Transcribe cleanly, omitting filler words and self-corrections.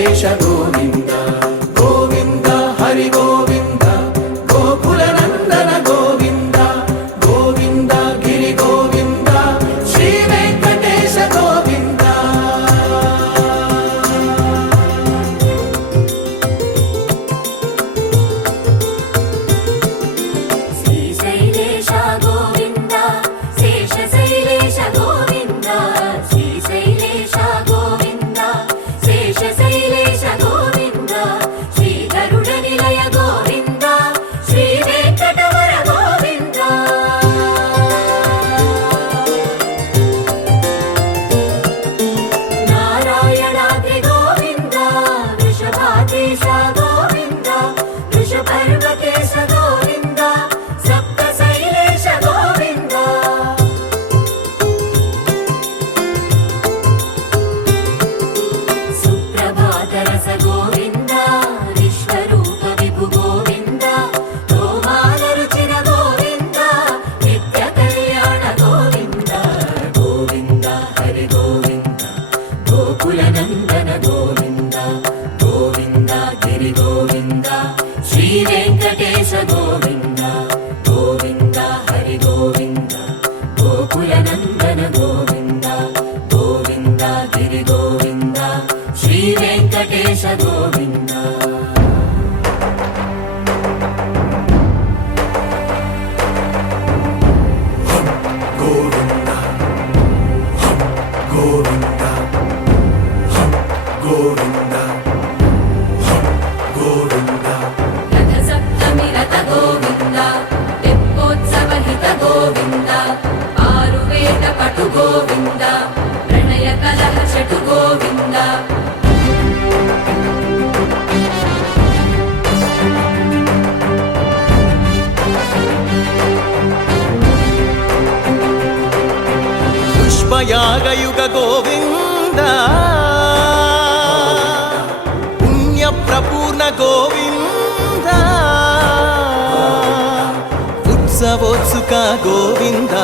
వెంకటేశ గోవింద గోవింద హరి గోవింద గోకుల నందన గోవింద గోవింద గిరి గోవింద శ్రీ వెంకటేశ గోవింద శ్రీశైలేశ గోవింద శేషశైలేశ గోవింద శ్రీశైలేశ గోవింద శేషశైలేశ గోవింద శ్రీ గరుడ నిలయ గోవింద శ్రీ వెంకటవర గోవింద నారాయణాద్రి గోవింద వృషభాద్రీశ గోవింద వృషపర్వతేశ గోవింద సప్తశైలేశ గోవింద సుప్రభాతరస గోవింద విశ్వరూప విభు గోవింద గోమాల రుచిర గోవింద నిత్య కళ్యాణ గోవింద గోవింద హరి గోవింద గోకుల నందన గోవింద గోవింద గిరి గోవింద శ్రీ వెంకటేశ గోవింద గోవింద హరి గోవింద గోకుల నందన గోవింద గోవింద గిరి గోవింద శ్రీ వెంకటేశ గోవింద గోవింద గోవింద గోవింద గోవింద రథ సప్తమి రథ గోవింద తెప్పోత్సవ హిత గోవింద ఆరువేద పటు గోవింద ప్రణయ కలహ షటు గోవింద పుష్పయాగయుగ గోవింద పుణ్యప్రపూర్ణ గోవింద ఉత్సవోత్సుక గోవింద